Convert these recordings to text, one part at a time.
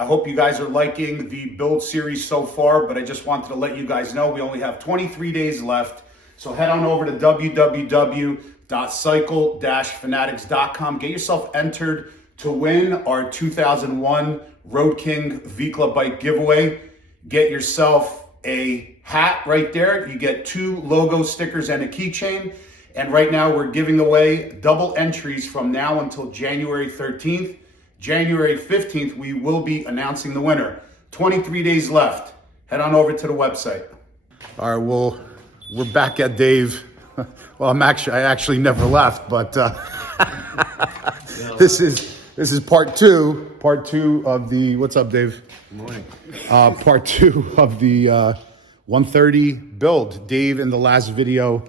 I hope you guys are liking the build series so far, but I just wanted to let you guys know we only have 23 days left. So head on over to www.cycle-fanatix.com. Get yourself entered to win our 2001 Road King V-Club bike giveaway. Get yourself a hat right there. You get 2 logo stickers and a keychain. And right now we're giving away double entries from now until January 13th. January 15th, we will be announcing the winner. 23 days left. Head on over to the website. All right, well, we're back at Dave. Well, I actually never left, but this is part two of the, what's up, Dave? Good morning. Part 2 of the 130 build. Dave in the last video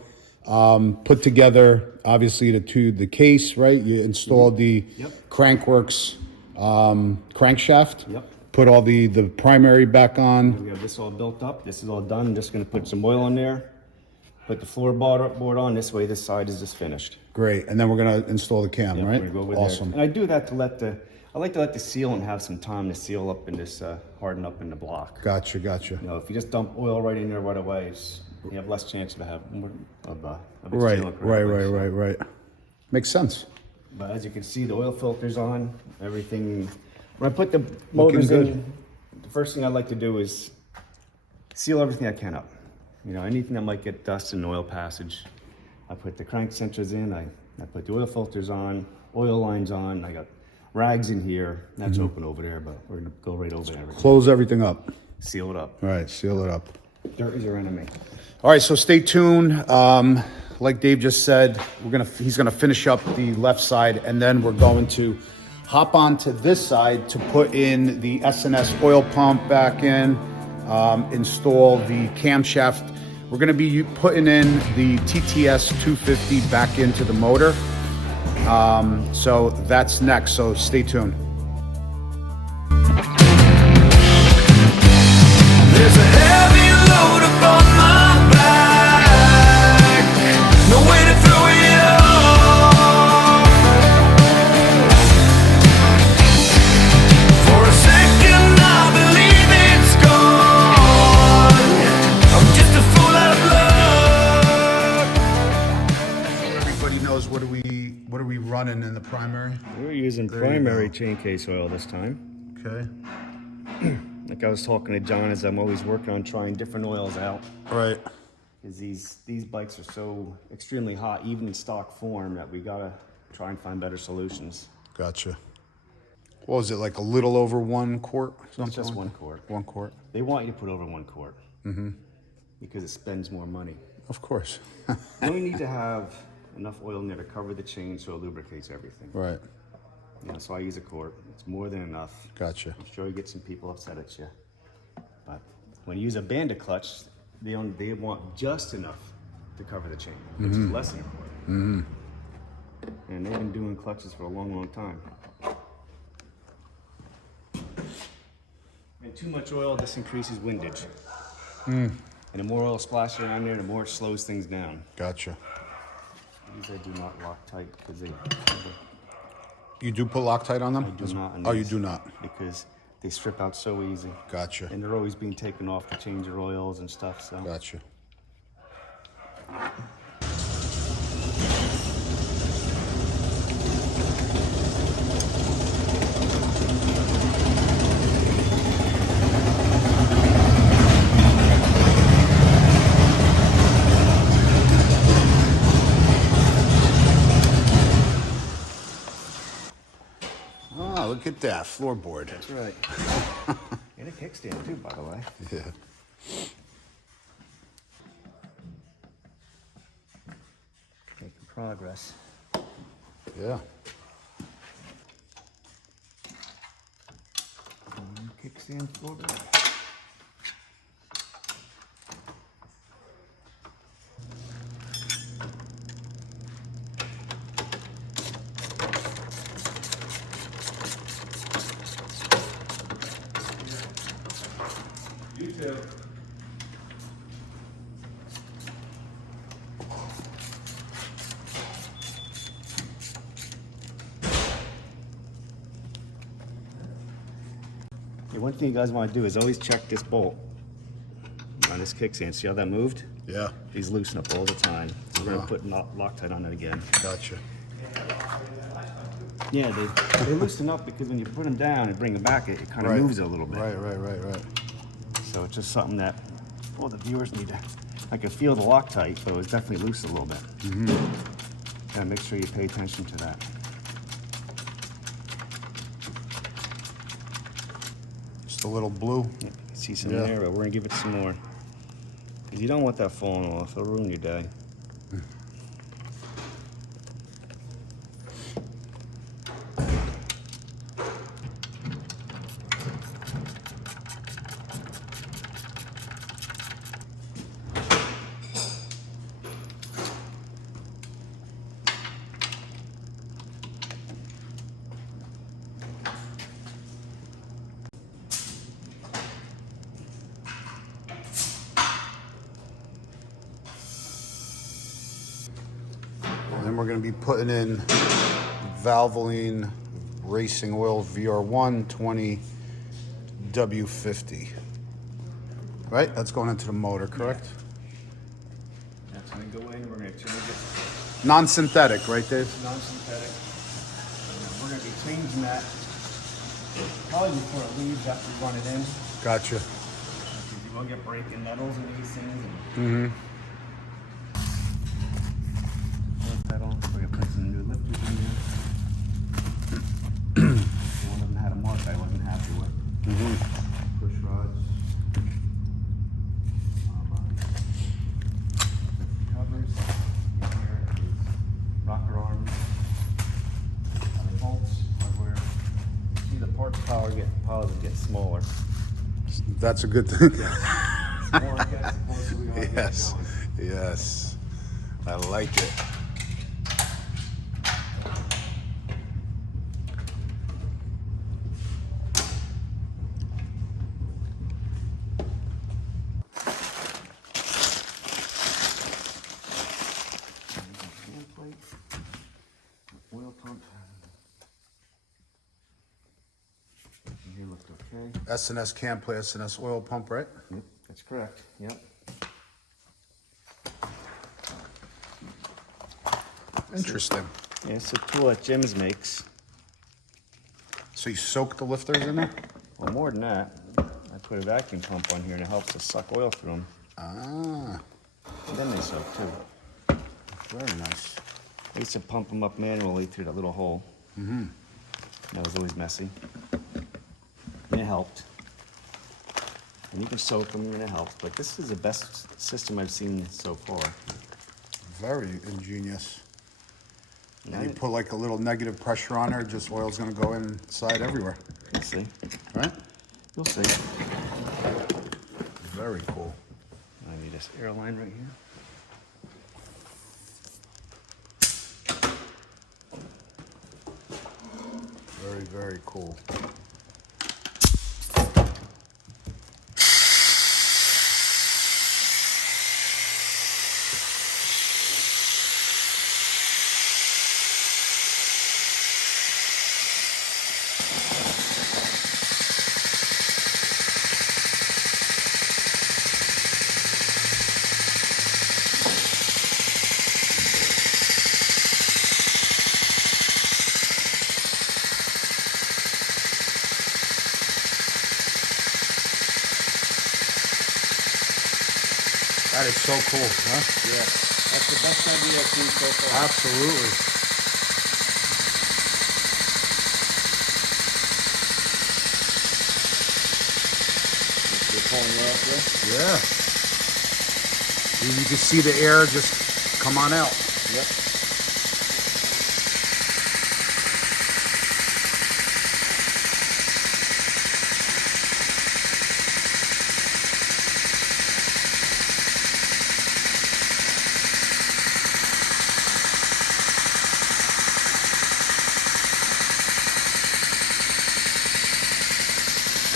put together, obviously, the case, right? You installed the Crankworks crankshaft. Yep. Put all the primary back on. We have this all built up. This is all done. I'm just going to put some oil in there. Put the floorboard on. This way, this side is just finished. Great. And then we're going to install the cam, Yep, right? we're gonna go over Awesome. there. And I do that to I like to let the seal and have some time to seal up in this, harden up in the block. Gotcha. You know, if you just dump oil right in there right away, you have less chance to have more of it sealing correctly. Right. Makes sense. But as you can see, the oil filter's on. Everything. When I put the motors in, the first thing I like to do is seal everything I can up. You know, anything that might get dust in the oil passage. I put the crank sensors in. I put the oil filters on, oil lines on. I got rags in here. That's open over there, but we're gonna go right over there. Close everything up. Seal it up. All right, seal it up. Dirt is your enemy. All right, so stay tuned. Like Dave just said, he's gonna finish up the left side, and then we're going to hop onto this side to put in the S&S oil pump back in, install the camshaft. We're gonna be putting in the TTS 250 back into the motor. So that's next, so stay tuned. There's a heavy load upon my back, no way to throw it off. For a second I believe it's gone. I'm just a fool out of luck. So everybody knows what are we running in the primary? We're using primary chain case oil this time. Okay. Like I was talking to John, as I'm always working on trying different oils out. Right. Because these bikes are so extremely hot, even in stock form, that we gotta try and find better solutions. Gotcha. What was it, like a little over 1 quart? It's just 1 quart. 1 quart. They want you to put over 1 quart. Because it spends more money. Of course. You only need to have enough oil in there to cover the chain so it lubricates everything. Right. You know, so I use a quart. It's more than enough. Gotcha. I'm sure you get some people upset at you. But when you use a bandit clutch, they want just enough to cover the chain, which is less than a quart. And they've been doing clutches for a long, long time. And too much oil, this increases windage. And the more oil splashes around there, the more it slows things down. Gotcha. These I do not lock tight because You do put Loctite on them? I do not. Oh, you do not? Because they strip out so easy. Gotcha. And they're always being taken off to change their oils and stuff, so. Gotcha. Oh, look at that floorboard. That's right. And a kickstand too, by the way. Yeah. Making progress. Yeah. Kickstand floorboard. You too. Yeah, one thing you guys want to do is always check this bolt on this kickstand. See how that moved? Yeah. These loosen up all the time. So we're going to put Loctite on it again. Gotcha. Yeah, they loosen up because when you put them down and bring them back, it kind of moves a little bit. Right. So it's just something that, well, the viewers need to, I can feel the Loctite, but it was definitely loose a little bit. Gotta make sure you pay attention to that. Just a little blue. Yeah, see some there, but we're gonna give it some more. Because you don't want that falling off, it'll ruin your day. And then we're going to be putting in Valvoline Racing Oil VR1 20 W50. Right? That's going into the motor, correct? That's gonna go in, we're gonna change it. Non-synthetic, right, Dave? Non-synthetic. We're gonna be changing that probably before it leaves after we run it in. Gotcha. Because you will get breaking metals in these things. We're gonna put some new lifters in there. One of them had a mark I wasn't happy with. Push rods. Covers. Here is rocker arms. Bolts. Hardware. See the parts piles get smaller. That's a good thing. More it gets, the closer we are to get Yes. going. Yes. I like it. Hand plate, oil pump. And here looked okay. S&S can play S&S oil pump, right? Yep, that's correct. Yep. Interesting. Yeah, it's a tool that Jim's makes. So you soak the lifters in there? Well, more than that, I put a vacuum pump on here and it helps to suck oil through them. Ah, And then they soak too. very nice. I used to pump them up manually through that little hole. That was always messy. And it helped. And you can soak them and it helps. But this is the best system I've seen so far. Very ingenious. And And you put like a little negative pressure on there, just oil's gonna go inside everywhere, you'll see. right? You'll see. Very cool. I need this airline right here. Very, very cool. That is so cool, huh? Yeah, that's the best idea I've seen so far. Absolutely. You're pulling your ass there? Yeah. You can see the air just come on out. Yep.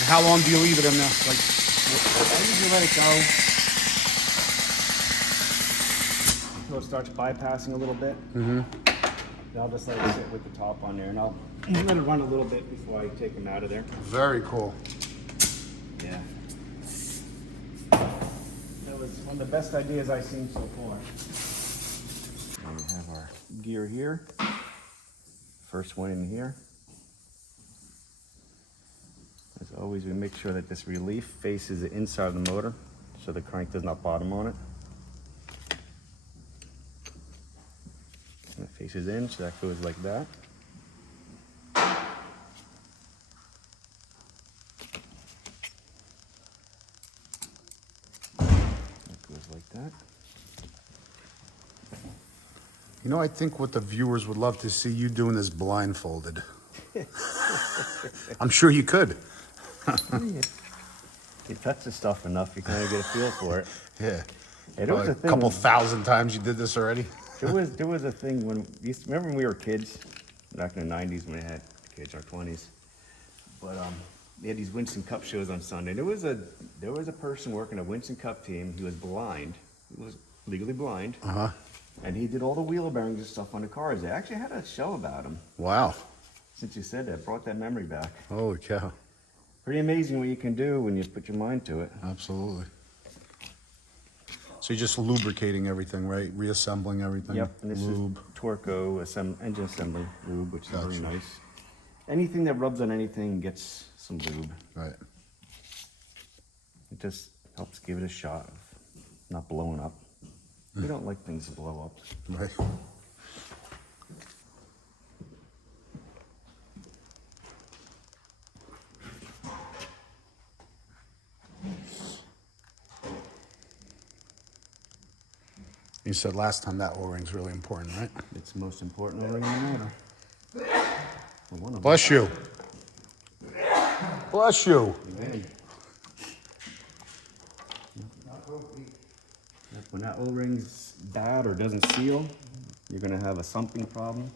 How long do you leave it in there? Like, I usually let it go until it starts bypassing a little bit. Then I'll just let it sit with the top on there, and I'll let it run a little bit before I take them out of there. very cool. One of the best ideas I've seen so far. Now we have our gear here. First one in here. As always, we make sure that this relief faces the inside of the motor so the crank does not bottom on it. And it faces in, so that goes like that. That goes like that. You know, I think what the viewers would love to see you doing is blindfolded. I'm sure you could. You touch the stuff enough, you kind of get a feel for it. Yeah. Hey, there was A a thing. couple thousand times you did this already. There was a thing when remember when we were kids, back in the '90s when we had kids, our 20s. But they had these Winston Cup shows on Sunday. There was a person working a Winston Cup team. He was blind. He was legally blind. And he did all the wheel bearings and stuff on the cars. They actually had a show about him. Wow. Since you said that, brought that memory back. Holy cow. Pretty amazing what you can do when you put your mind to it. Absolutely. So you're just lubricating everything, right? Reassembling everything. Yep, and this lube. is Torco engine assembly lube, which is Gotcha. very nice. Anything that rubs on anything gets some lube. Right. It just helps give it a shot of not blowing up. We don't like things to blow up. Right. You said last time that O-ring's really important, right? It's the most important O-ring in the motor. Well, one of them. Bless you. Bless you. When that O-ring's bad or doesn't seal, you're going to have a sumping problem,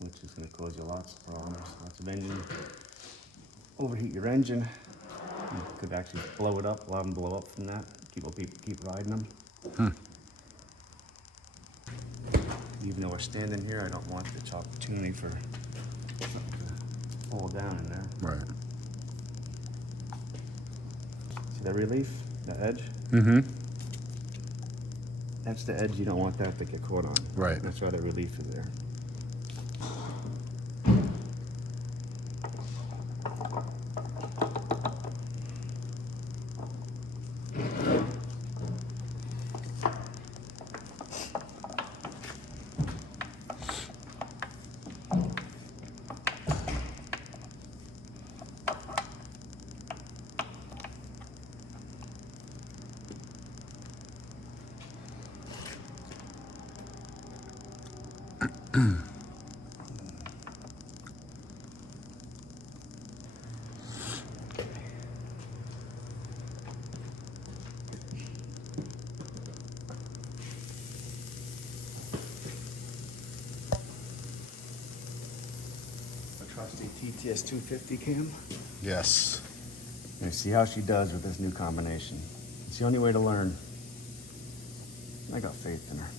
which is going to cause you lots of problems, lots of engine. Overheat your engine. You could actually blow it up, allow them to blow up from that. People keep riding them. Even though we're standing here, I don't want the opportunity for something to fall down in there. Right. See that relief, the edge? Mm-hmm. That's the edge you don't want that to get caught on. Right. That's why the relief is there. Trusty TTS 250 cam. Yes. And see how she does with this new combination. It's the only way to learn. I got faith in her.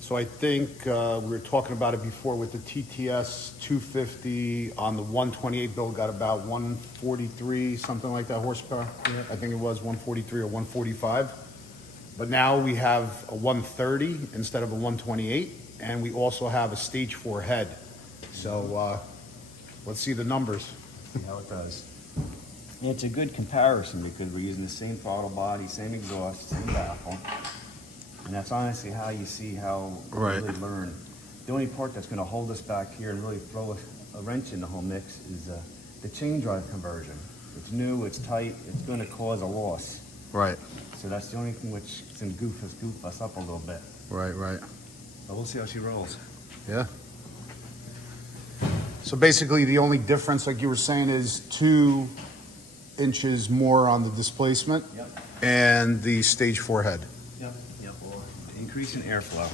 So I think we were talking about it before with the TTS 250 on the 128 build got about 143, something like that horsepower. Yeah. I think it was 143 or 145. But now we have a 130 instead of a 128, and we also have a stage 4 head. So let's see the numbers. See how it does. And it's a good comparison because we're using the same throttle body, same exhaust, same baffle. And that's honestly how you see how we really learn. The only part that's going to hold us back here and really throw a wrench in the whole mix is the chain drive conversion. It's new, it's tight, it's going to cause a loss. Right. So that's the only thing which is going to goof us up a little bit. Right, right. But we'll see how she rolls. Yeah. So basically the only difference, like you were saying, is 2 inches more on the displacement. Yep. And the stage 4 head. Yep. Yep. Or increase in airflow.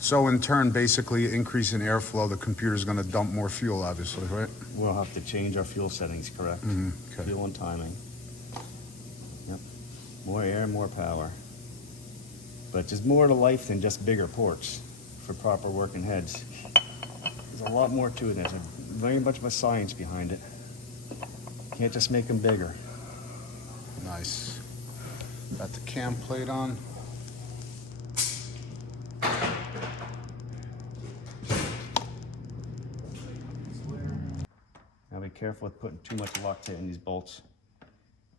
So in turn, basically increase in airflow, the computer's going to dump more fuel, obviously, right? We'll have to change our fuel settings, correct? Okay. Fuel and timing. Yep. More air, more power. But there's more to life than just bigger ports for proper working heads. There's a lot more to it. There's very much of a science behind it. Can't just make them bigger. Nice. Got the cam plate on. Now be careful with putting too much Loctite in these bolts,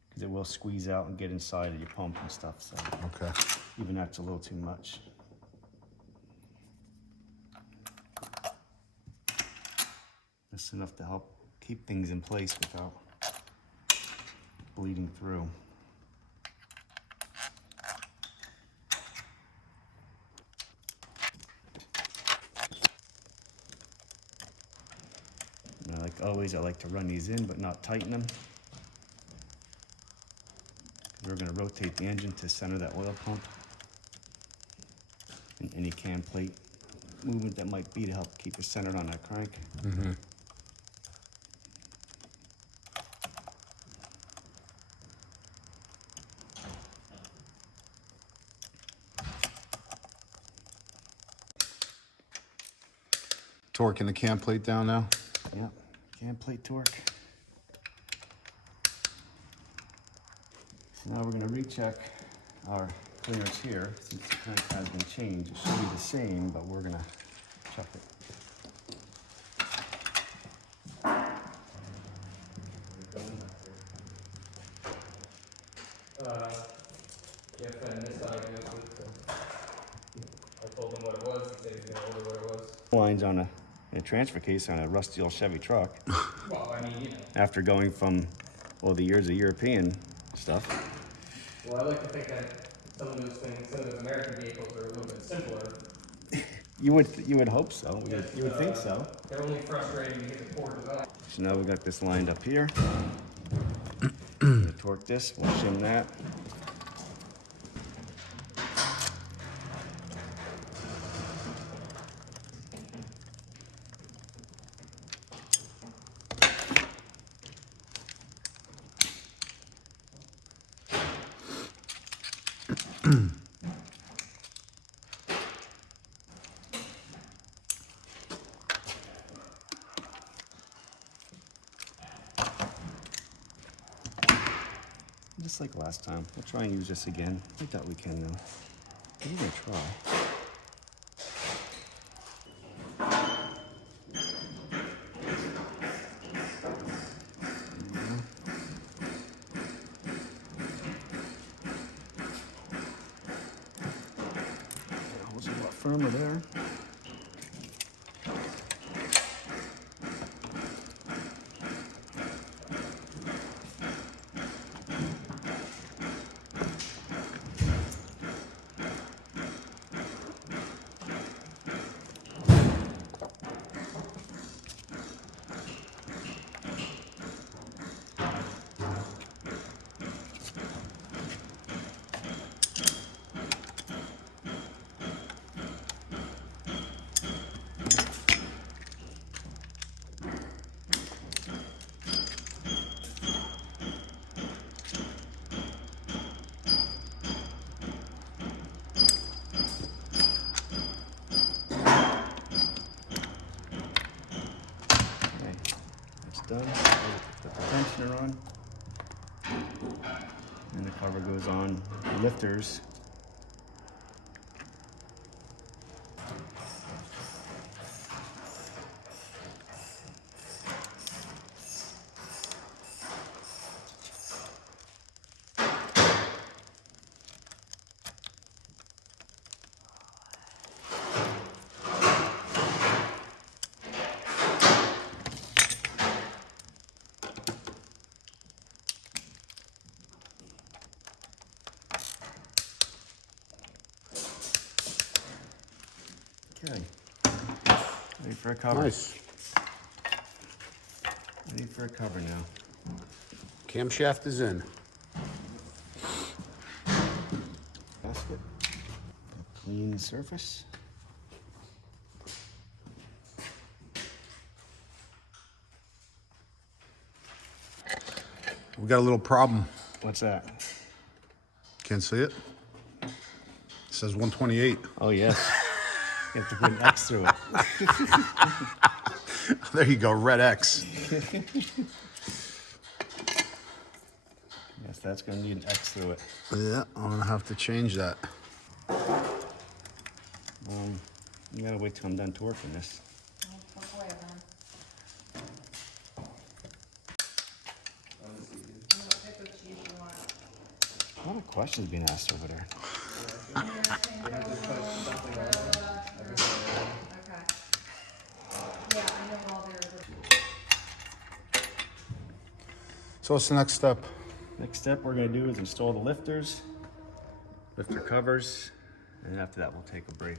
because it will squeeze out and get inside of your pump and stuff. So Okay. even that's a little too much. Just enough to help keep things in place without bleeding through. And like always, I like to run these in but not tighten them. We're going to rotate the engine to center that oil pump. And any cam plate movement that might be to help keep it centered on that crank. Mm-hmm. Torquing the cam plate down now. Yep, cam plate torque. So now we're going to recheck our clearance here. Since the crank has been changed, it should be the same, but we're going to check it. Jeff had misdiagnosed it, so I told him what it was. He said he was gonna order what it was. Lines on a transfer case on a rusty old Chevy truck. Well, I mean, you know. After going from all the years of European stuff. Well, I like to think that some of those things, some of those American vehicles are a little bit simpler. You would hope so. You would think so. They're only frustrating to get the poor design. So now we got this lined up here. Gonna torque this, we'll shim that. Just like last time, we'll try and use this again. I thought we can though. We're gonna try. That was a lot firmer there. Done. Put the tensioner on. And the cover goes on. The lifters. Okay. Ready for a cover. Nice. Ready for a cover now. Camshaft is in. Basket. A clean surface. We got a little problem. What's that? Can't see it. It says 128. Oh yes. You have to put an X through it. There you go, red X. Yes, that's gonna need an X through it. Yeah, I'm gonna have to change that. You gotta wait till I'm done torquing this. A lot of questions being asked over there. So what's the next step? Next step we're gonna do is install the lifters, lifter covers, and after that we'll take a break.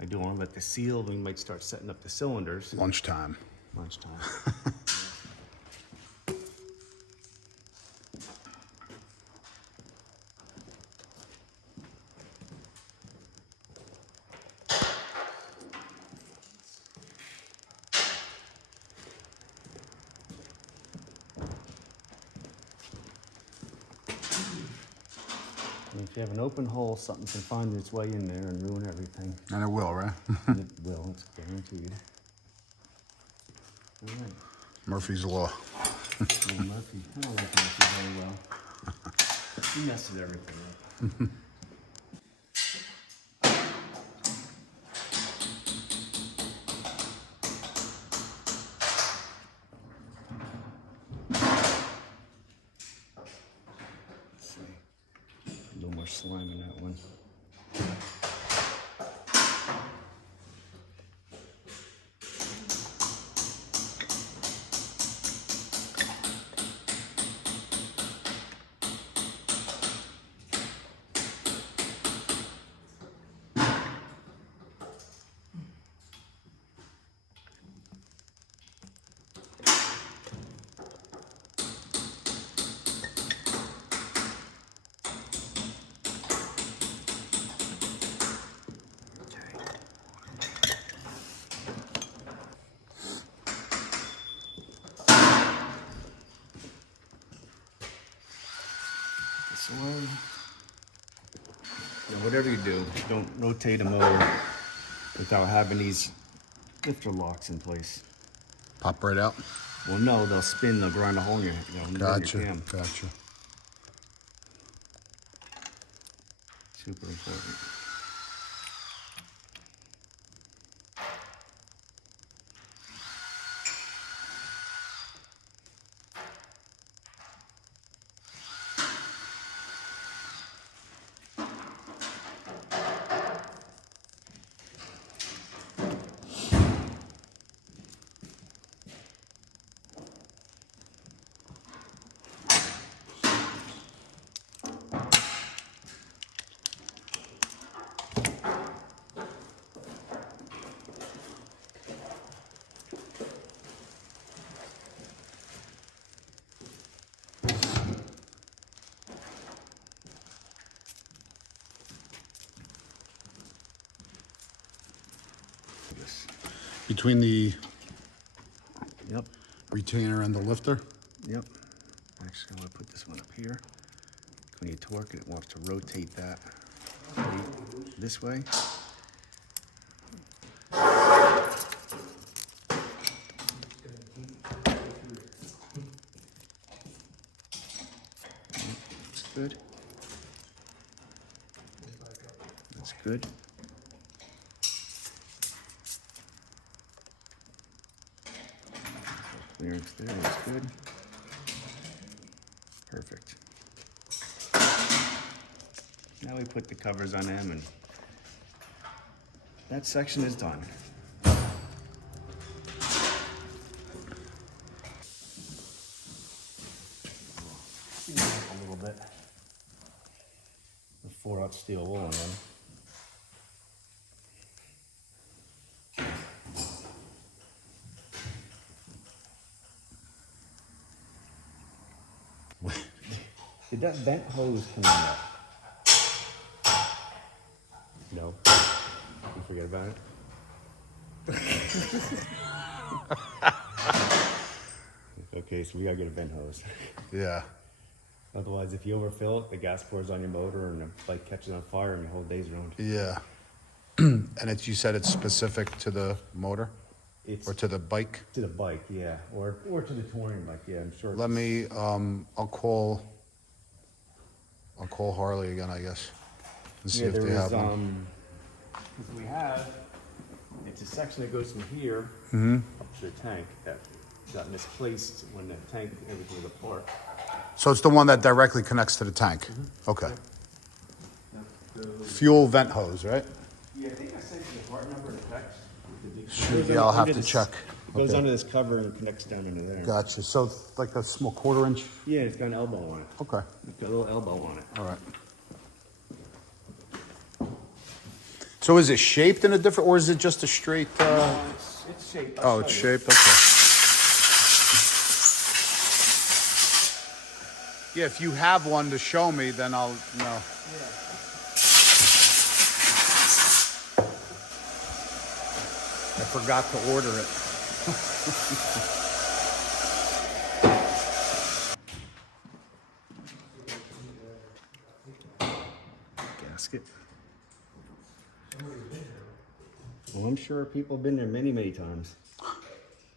I do want to let the seal, we might start setting up the cylinders. Lunchtime. Lunchtime. And if you have an open hole, something can find its way in there and ruin everything. And it will, right? And it will, it's guaranteed. All right. Murphy's Law. Well, Murphy, I don't like Murphy very well. He messes everything up. Let's see. A little more slime in that one. This away. Now, whatever you do, don't rotate a motor without having these lifter locks in place. Pop right out. Well, no, they'll spin, they'll grind a hole in your, in your Gotcha, cam. gotcha. Super important. Between the Yep, retainer and the lifter? yep. Actually, I'm gonna put this one up here. When you torque it, it wants to rotate that this way. That's good. That's good. Clearance there, that's good. Perfect. Now we put the covers on them and that section is done. A little bit. The 4/0 steel wool in them. Did that vent hose come out? No. You forget about it? Okay, so we gotta get a vent hose. Yeah. Otherwise, if you overfill it, the gas pours on your motor and the bike catches on fire and your whole day's ruined. Yeah. And you said it's specific to the motor? It's Or to the bike? to the bike, yeah, or to the touring bike, yeah. I'm sure. Let me, I'll call Harley again, I guess, and see Yeah, if there they is, have one. because we have, it's a section that goes from here up to the tank that got misplaced when the tank, everything was apart. So it's the one that directly connects to the tank? Okay. Fuel vent hose, right? Yeah, I think I sent you the part number in the text. Shoot, yeah, I'll have to check. It goes Okay. under this cover and connects down into there. Gotcha. So it's like a small 1/4 inch? Yeah, it's got an elbow on it. Okay. It's got a little elbow on it. All right. So is it shaped in a different, or is it just a straight? It's shaped. Oh, it's shaped. Okay. Yeah, if you have one to show me, then I'll know. I forgot to order it. Gasket. Well, I'm sure people have been there many, many times.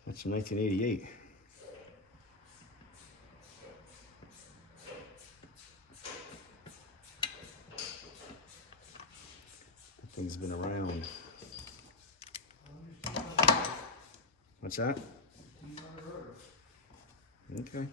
That's from 1988. That thing's been around. What's that? Okay.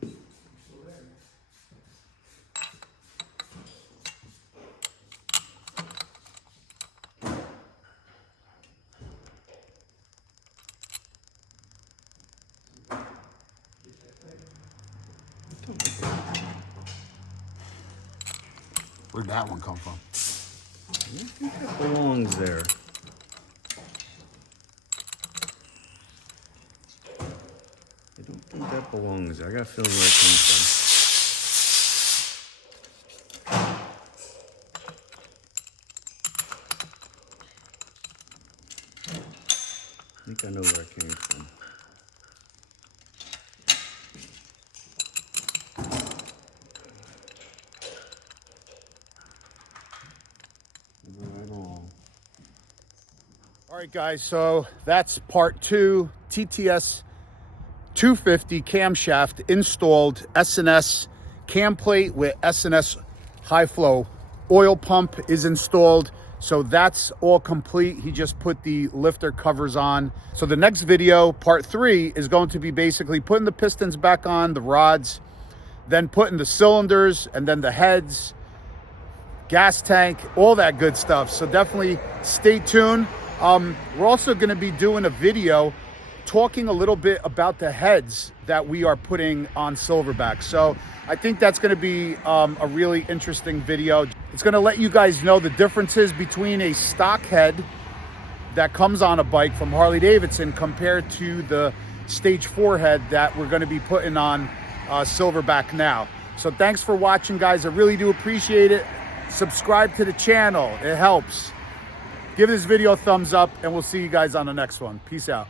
Where'd that one come from? I think that belongs there. I don't think that belongs there. I got a feeling where it came from. I think I know where it came from. Right on. All right, guys, so that's part 2, TTS 250 camshaft installed, S&S cam plate with S&S high flow oil pump is installed. So that's all complete. He just put the lifter covers on. So the next video, part 3, is going to be basically putting the pistons back on, the rods, then putting the cylinders and then the heads, gas tank, all that good stuff. So definitely stay tuned. We're also going to be doing a video talking a little bit about the heads that we are putting on Silverback. So I think that's going to be a really interesting video. It's going to let you guys know the differences between a stock head that comes on a bike from Harley Davidson compared to the Stage 4 head that we're going to be putting on Silverback now. So thanks for watching, guys. I really do appreciate it. Subscribe to the channel. It helps. Give this video a thumbs up, and we'll see you guys on the next one. Peace out.